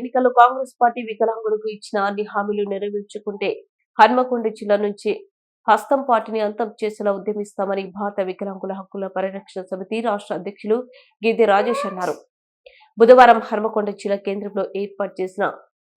ఎన్నికల్లో కాంగ్రెస్ పార్టీ వికలాంగులకు ఇచ్చిన అన్ని హామీలు నెరవేర్చుకుంటే హన్మకొండ జిల్లా నుంచి హస్తం పార్టీని అంతం చేసేలా ఉద్యమిస్తామని భారత వికలాంగుల హక్కుల పరిరక్షణ సమితి రాష్ట్ర అధ్యక్షులు గిద్దె రాజేష్ అన్నారు. బుధవారం హన్మకొండ జిల్లా కేంద్రంలో ఏర్పాటు చేసిన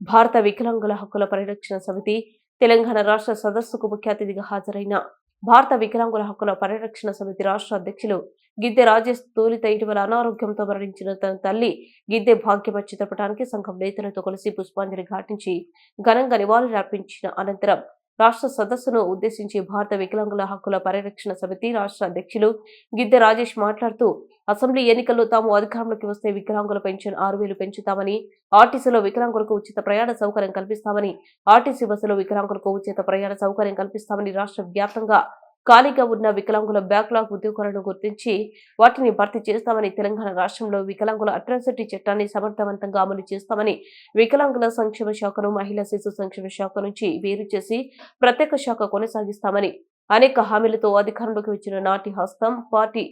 భారత వికలాంగుల హక్కుల పరిరక్షణ సమితి తెలంగాణ రాష్ట్ర సదస్సుకు ముఖ్య అతిథిగా హాజరైన భారత వికలాంగుల హక్కుల పరిరక్షణ సమితి రాష్ట్ర అధ్యక్షులు గిద్దె రాజేష్ తోలిత ఇటీవల అనారోగ్యంతో మరణించిన తన తల్లి గిద్దె భాగ్యమ చిత్రపటానికి సంఘం నేతలతో కలిసి పుష్పాంజలి ఘాటించి ఘనంగా నివాళులర్పించిన అనంతరం రాష్ట్ర సదస్సును ఉద్దేశించి భారత వికలాంగుల హక్కుల పరిరక్షణ సమితి రాష్ట్ర అధ్యక్షులు గిద్దె రాజేష్ మాట్లాడుతూ అసెంబ్లీ ఎన్నికల్లో తాము అధికారంలోకి వస్తే వికలాంగుల పెన్షన్ ఆరు వేలు పెంచుతామని ఆర్టీసీలో వికలాంగులకు ఉచిత ప్రయాణ సౌకర్యం కల్పిస్తామని ఆర్టీసీ బస్సులో వికలాంగులకు ఉచిత ప్రయాణ సౌకర్యం కల్పిస్తామని రాష్ట్ర వ్యాప్తంగా ఖాళీగా ఉన్న వికలాంగుల బ్యాక్లాగ్ ఉద్యోగాలను గుర్తించి వాటిని భర్తీ చేస్తామని తెలంగాణ రాష్ట్రంలో వికలాంగుల అట్రాసిటీ చట్టాన్ని సమర్థవంతంగా అమలు చేస్తామని వికలాంగుల సంక్షేమ శాఖను మహిళా శిశు సంక్షేమ శాఖ నుంచి వేరు చేసి ప్రత్యేక శాఖ కొనసాగిస్తామని అనేక హామీలతో అధికారంలోకి వచ్చిన నాటి హస్తం పార్టీ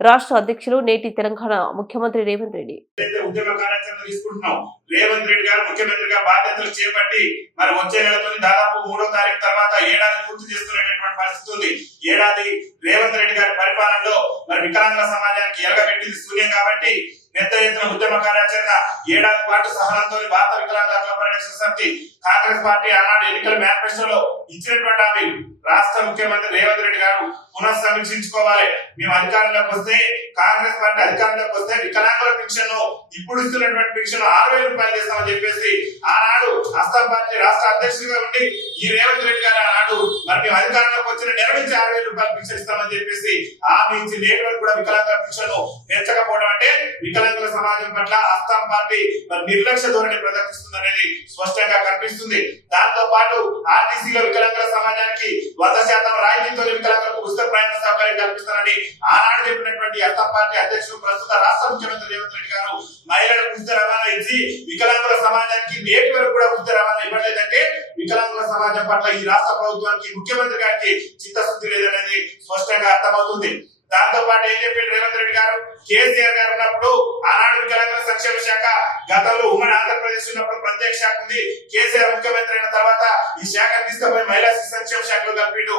రాష్ట్ర అధ్యక్షులు నేటి తెలంగాణ ముఖ్యమంత్రి రేవంత్ రెడ్డి. ఉద్యమ కార్యాచరణ తీసుకుంటున్నాం రేవంత్ రెడ్డి గారు ముఖ్యమంత్రిగా బాధ్యతలు చేపట్టి మరి వచ్చే నెలతో దాదాపు మూడో తారీఖు తర్వాత ఏడాది పూర్తి చేస్తున్నటువంటి పరిస్థితి ఉంది. ఏడాది రేవంత్ రెడ్డి గారి పరిపాలనలో మరి వికలాంగుల సమాజానికి ఎలగబెట్టింది శూన్యం కాబట్టి పెద్ద ఎత్తున ఉద్యమ కార్యాచరణ ఏడాది పాటు సహనంతో భారత వికలాంగుల పరిరక్షణ సమితి కాంగ్రెస్ పార్టీ ఆనాడు ఎన్నికల మేనిఫెస్టోలో ఇచ్చినటువంటి హామీ రాష్ట్ర ముఖ్యమంత్రి రేవంత్ రెడ్డి గారు పునఃసమీక్షించుకోవాలి. మేము అధికారంలోకి వస్తే కాంగ్రెస్ పార్టీ అధికారంలోకి వస్తే వికలాంగుల పెన్షన్ ఇప్పుడు ఇస్తున్నటువంటి పెన్షన్ ఆరు వేల రూపాయలు చేస్తామని చెప్పేసి ఆనాడు హస్తం పార్టీ రాష్ట్ర అధ్యక్షుడిగా ఉండి ఈ రేవంత్ రెడ్డి గారు ఆనాడు మరి మేము అధికారంలోకి వచ్చిన నెల నుంచి ఆరు వేల రూపాయలు పెన్షన్ ఇస్తామని చెప్పేసి హామీ ఇచ్చి నేటి వరకు కూడా వికలాంగుల పెన్షన్ పెంచకపోవడం అంటే వికలాంగుల సమాజం పట్ల హస్తం పార్టీ మరి నిర్లక్ష్య ధోరణి ప్రదర్శిస్తుంది అనేది స్పష్టంగా కనిపిస్తుంది. దాంతో పాటు ఆర్టీసీలో వికలాంగుల సమాజానికి వంద శాతం రాయితీతో వికలాంగులకు ఉచిత ప్రయాణ సౌకర్యం కల్పిస్తానని ఆనాడు చెప్పినటువంటి హస్తం పార్టీ అధ్యక్షుడు ప్రస్తుత రాష్ట్ర ముఖ్యమంత్రి రేవంత్ రెడ్డి గారు మహిళలకు ఉచిత రవాణా ఇచ్చి వికలాంగుల సమాజానికి నేటి వరకు కూడా ఉచిత రవాణా ఇవ్వలేదంటే వికలాంగుల సమాజం పట్ల ఈ రాష్ట్ర ప్రభుత్వానికి ముఖ్యమంత్రి గారికి చిత్తశుద్ధి లేదనేది స్పష్టంగా అర్థమవుతుంది. దాంతో పాటు ఏం చెప్పారు రేవంత్ రెడ్డి గారు కేసీఆర్ గారు ఉన్నప్పుడు ఆనాడు వికలాంగుల సంక్షేమ శాఖ గతంలో ఉమ్మడి ఆంధ్రప్రదేశ్ ఉన్నప్పుడు ప్రత్యేక శాఖ ఉంది. కేసీఆర్ ముఖ్యమంత్రి అయిన తర్వాత ఈ శాఖ తీసుకుపోయి మహిళా సంక్షేమ శాఖలు కలిపిండు.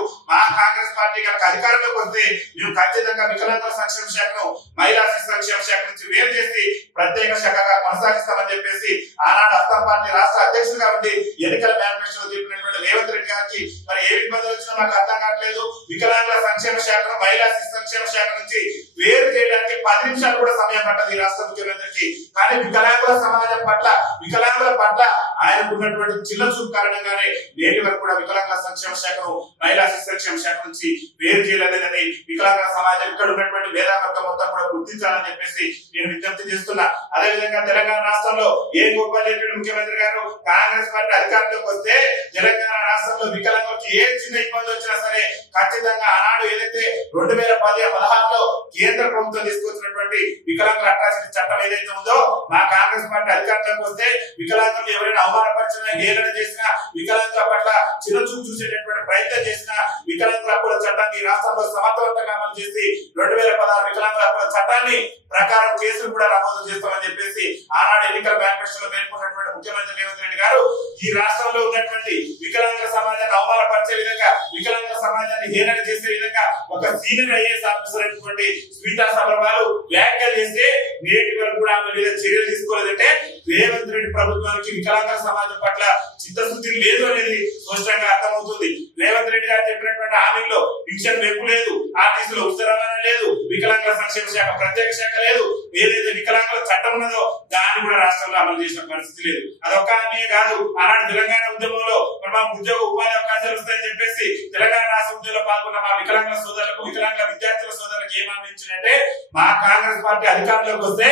పార్టీ కనుక అధికారంలోకి వస్తే మేము ఖచ్చితంగా వికలాంగుల సంక్షేమ శాఖను మహిళా శిశు సంక్షేమ శాఖ నుంచి వేరు చేసి ప్రత్యేక శాఖగా కొనసాగిస్తామని చెప్పేసి ఆనాడు అస్సాం పార్టీ రాష్ట్ర అధ్యక్షుడిగా ఉండి ఎన్నికల మేనిఫెస్టోలో చెప్పినటువంటి రేవంత్ రెడ్డి గారికి మరి ఏ ఇబ్బందులు వచ్చినా నాకు అర్థం కావట్లేదు. వికలాంగుల సంక్షేమ శాఖను మహిళా శిశు సంక్షేమ శాఖ నుంచి వేరు చేయడానికి పది నిమిషాలు కూడా సమయం పట్టదు ఈ రాష్ట్ర ముఖ్యమంత్రికి. కానీ వికలాంగుల సమాజం పట్ల వికలాంగుల పట్ల ఆయనకు ఉన్నటువంటి చిన్న చూపు కారణంగానే నేటి వరకు కూడా వికలాంగుల సంక్షేమ శాఖను మహిళా శిశు సంక్షేమ శాఖ నుంచి వేరు చేయలేదని వికలాంగుల సమాజం ఇక్కడ ఉన్నటువంటి మేధావర్గం మొత్తం కూడా గుర్తించాలని చెప్పేసి నేను విజ్ఞప్తి చేస్తున్నా. అదే విధంగా తెలంగాణ రాష్ట్రంలో ఏ గొప్ప చెప్పిన ముఖ్యమంత్రి గారు కాంగ్రెస్ పార్టీ అధికారంలోకి వస్తే తెలంగాణ రాష్ట్రంలో వికలాంగులకు ఏ చిన్న ఇబ్బంది వచ్చినా సరే ఖచ్చితంగా ఆనాడు ఏదైతే రెండు వేల పది పదహారులో కేంద్ర ప్రభుత్వం తీసుకొచ్చినటువంటి వికలాంగుల అట్రాసిటీ చట్టం ఏదైతే ఉందో మా కాంగ్రెస్ పార్టీ అధికారంలోకి వస్తే వికలాంగులు ఎవరైనా అవమానపరిచినా ఏదైనా చేసినా వికలాంగుల పట్ల చిన్న చూసేటటువంటి ప్రయత్నం చేసినా వికలాంగుల కూడా ఈ రాష్ట్రంలో సమర్థవంతంగా అమలు చేసి రెండు వేల పదహారు వికలాంగుల చట్టాన్ని ప్రకారం కేసులు కూడా నమోదు చేస్తామని చెప్పేసి ఆనాడు ఎన్నికల మేనిఫెస్టోలో పేర్కొన్నటువంటి ముఖ్యమంత్రి రేవంత్ రెడ్డి గారు ఈ రాష్ట్రంలో ఉన్నటువంటి వికలాంగుల సమాజాన్ని అవమానపరిచే విధంగా వికలాంగుల సమాజాన్ని హేళన చేసే విధంగా ఒక సీనియర్ ఐఏఎస్ ఆఫీసర్ అయినటువంటి స్మితా సబర్వాలు వ్యాఖ్యలు చేస్తే నేటి వరకు కూడా ఆమె మీద చర్యలు తీసుకోలేదంటే రేవంత్ రెడ్డి ప్రభుత్వానికి వికలాంగుల సమాజం పట్ల చిత్తశుద్ధి లేదు అనేది స్పష్టంగా అర్థమవుతుంది. రేవంత్ రెడ్డి గారు చెప్పినటువంటి హామీల్లో పింఛన్ పెంపు లేదు ఆర్టీసీలో ఉచిత రవాణా లేదు వికలాంగుల సంక్షేమ శాఖ ప్రత్యేక శాఖ లేదు. ఏదైతే వికలాంగుల చట్టం ఉన్నదో దాన్ని కూడా రాష్ట్రంలో అమలు చేసిన పరిస్థితి లేదు. అదొక హామీ కాదు. ఆనాడు తెలంగాణ ఉద్యమంలో మరి మాకు ఉద్యోగ ఉపాధి అవకాశాలు వస్తాయని చెప్పేసి తెలంగాణ రాష్ట్ర ఉద్యోగంలో పాల్గొన్న మా వికలాంగుల సోదరులకు వికలాంగుల విద్యార్థుల సోదరులకు ఏం హామీ మా కాంగ్రెస్ పార్టీ అధికారంలోకి వస్తే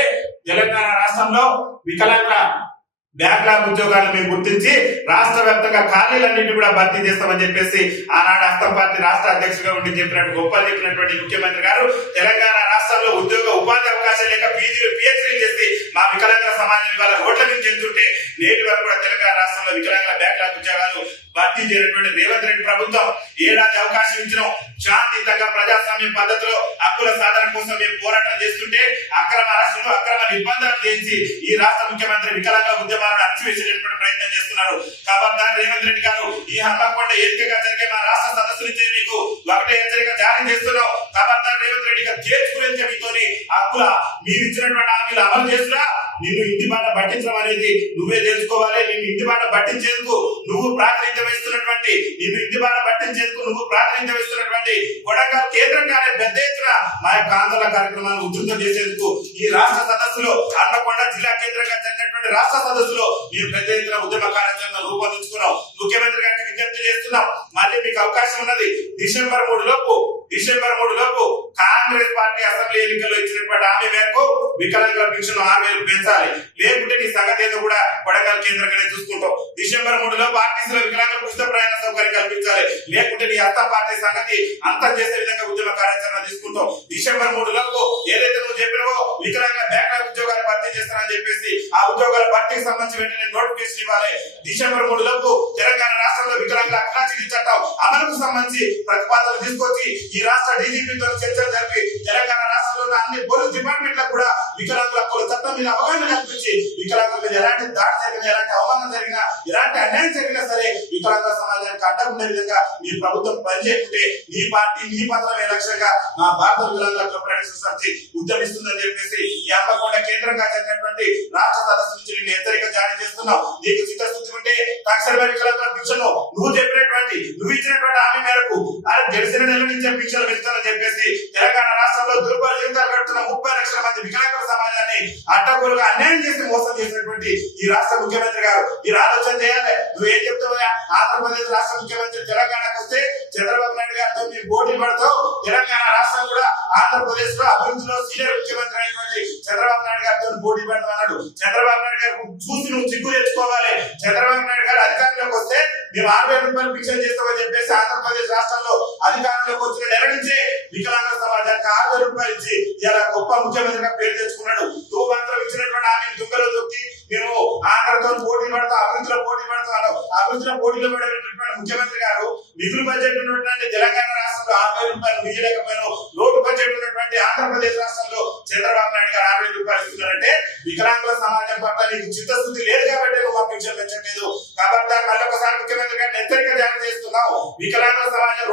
తెలంగాణ రాష్ట్రంలో వికలాంగుల బ్యాక్లాగ్ ఉద్యోగాలను మేము గుర్తించి రాష్ట్ర వ్యాప్తంగా ఖాళీలన్నింటినీ కూడా భర్తీ చేస్తామని చెప్పేసి ఆనాడు అస్తం పార్టీ రాష్ట్ర అధ్యక్షుడిగా ఉండి చెప్పినట్టు గొప్పలు చెప్పినటువంటి ముఖ్యమంత్రి గారు తెలంగాణ రాష్ట్రంలో ఉద్యోగ ఉపాధి అవకాశాలు లేక పీజీలు పిహెచ్డీలు చేసి మా వికలాంగుల సమాజం ఇవాళ రోడ్ల నుంచి చెందుతుంటే నేటి వరకు కూడా తెలంగాణ రాష్ట్రంలో వికలాంగుల బ్యాక్లాగ్ ఉద్యోగాలు భర్తీ చేయనటువంటి రేవంత్ రెడ్డి ప్రభుత్వం ఏడాది అవకాశం అవకాశం ఇచ్చినాం. శాంతియుతంగా ప్రజాస్వామ్య పద్ధతిలో హక్కుల సాధన కోసం మేము పోరాటం చేస్తుంటే చేయించి ఈ రాష్ట్ర ముఖ్యమంత్రి వికలాంగ ఉద్యమాలను అణచివేసేటటువంటి ప్రయత్నం చేస్తున్నారు. కాబట్టి రేవంత్ రెడ్డి గారు ఈ హన్మకొండ ఏరికగా జరిగే హక్కుల మీరు ఇచ్చినటువంటి హామీలు అమలు చేసినా నిన్ను ఇంటి బాట పట్టించడం అనేది నువ్వే తెలుసుకోవాలి. నిన్ను ఇంటి బాట పట్టించేందుకు నువ్వు ప్రాతినిధ్యం వహిస్తున్నటువంటి నిన్ను ఇంటి బాట పట్టించేందుకు నువ్వు ప్రాతినిధ్యం వహిస్తున్నటువంటి కొడంగల్ కేంద్రంగానే పెద్ద ఎత్తున మా యొక్క ఆందోళన కార్యక్రమాన్ని ఉధృతం చేసేందుకు ఈ రాష్ట్ర సదస్సులో అన్నకొండ జిల్లా కేంద్రంగా జరిగినటువంటి రాష్ట్ర సదస్సులో మీరు పెద్ద ఎత్తున ఉద్యమ కార్యాచరణ రూపొందించుకున్నాం ముఖ్యమంత్రి గారికి విజ్ఞప్తి చేస్తున్నాం. మళ్ళీ మీకు అవకాశం ఉన్నది. డిసెంబర్ మూడు లోపు డిసెంబర్ మూడు లోపు కాంగ్రెస్ పార్టీ అసెంబ్లీ ఎన్నికల్లో ఇచ్చినటువంటి హామీ మేరకు వికలాంగుల పెన్షన్ ఆరు వేలు పెంచాలి. లేకుంటే నీ సంగతి ఏదో కూడా కొడగల్ కేంద్రంగానే చూసుకుంటాం డిసెంబర్ మూడు లోపు ఆర్టీసీలో వికలాంగులకు ఉచిత ప్రయాణ సౌకర్యం కల్పించాలి. లేకుంటే నీ అత్త పార్టీ సంగతి అంతం చేసే విధంగా ఉద్యమ కార్యాచరణ తీసుకుంటాం డిసెంబర్ మూడు లోపు ఏదైతే నువ్వు చెప్పినవో వికలాంగ ఉద్యోగాల భర్తీకి సంబంధించి వెంటనే నోటిఫికేషన్ ఇవ్వాలి. డిసెంబర్ మూడు లోపు తెలంగాణ రాష్ట్రంలో వికలాంగుల అక్రాచికి చట్టం అమలుకు సంబంధించి ప్రతిపాదనలు తీసుకొచ్చి ఈ రాష్ట్ర డీజీపీతో చర్చలు జరిపి అదే విధంగా మీ ప్రభుత్వం పనిచేస్తుంటే నీ పార్టీ నీ పత్రమే లక్ష్యంగా మా భారత వికలాంగుల హక్కుల పరిరక్షణ సమితి ఉద్యమిస్తుందని చెప్పేసి ఈ కేంద్రంగా జరిగినటువంటి రాష్ట్ర సదస్సు నుంచి నేను హెచ్చరిక జారీ చేస్తున్నావు నీకు చిత్తశుద్ధి ఉంటే తక్షణమే వికలాంగుల నువ్వు చెప్పినటువంటి నువ్వు ఇచ్చినటువంటి హామీ మేరకు అరే గెలిచిన నెల నుంచి పింఛను పెంచుతానని చెప్పేసి తెలంగాణ రాష్ట్రంలో దుర్బల జీవితాలు గడుపుతున్న ముప్పై లక్షల మంది వికలాంగుల సమాజాన్ని అడ్డగోలుగా అన్యాయం చేసి మోసం చేసినటువంటి ఈ రాష్ట్ర ముఖ్యమంత్రి గారు. మీరు ఆలోచన చేయాలి. నువ్వు ఏం చెప్తావు ఆంధ్రప్రదేశ్ రాష్ట్ర ముఖ్యమంత్రి తెలంగాణకు వస్తే చంద్రబాబు నాయుడు గారితో మీరు పోటీ పడతావు. తెలంగాణ రాష్ట్రం కూడా ఆంధ్రప్రదేశ్లో అభివృద్ధిలో సీనియర్ ముఖ్యమంత్రి అయినటువంటి చంద్రబాబు నాయుడు గారితో పోటీ పడతాం అన్నాడు చంద్రబాబు నాయుడు గారు చూసి నువ్వు చిక్కు తెచ్చుకోవాలి. చంద్రబాబు నాయుడు గారు అధికారంలోకి వస్తే మేము అరవై రూపాయలు పింఛన్ చేస్తామని చెప్పేసి ఆంధ్రప్రదేశ్ రాష్ట్రంలో అధికారంలోకి వచ్చిన నెల నుంచి వికలాంగ సమాజానికి అరవై రూపాయలు ఇచ్చి ఇలా గొప్ప ముఖ్యమంత్రిగా పేరు తెచ్చుకున్నాడు. అన్నావు. పోటీలో పడేటటువంటి ముఖ్యమంత్రి గారు నిధులు బడ్జెట్ ఉన్నటువంటి తెలంగాణ రాష్ట్రంలో ఆరు రూపాయలు మిగిలేకపోయినా లోటు బడ్జెట్ ఉన్నటువంటి ఆంధ్రప్రదేశ్ రాష్ట్రంలో చంద్రబాబు నాయుడు గారు ఆరు రూపాయలు ఇస్తున్నారంటే వికలాంగుల సమాజం పట్ల నీకు చిత్తశుద్ధి లేదు కాబట్టి నువ్వు మా పింఛన్ పెంచట్లేదు కాబట్టి మళ్ళీ ఒకసారి ముఖ్యమంత్రి గారిని హెచ్చరిక జారీ చేస్తున్నావు వికలాంగుల సమాజం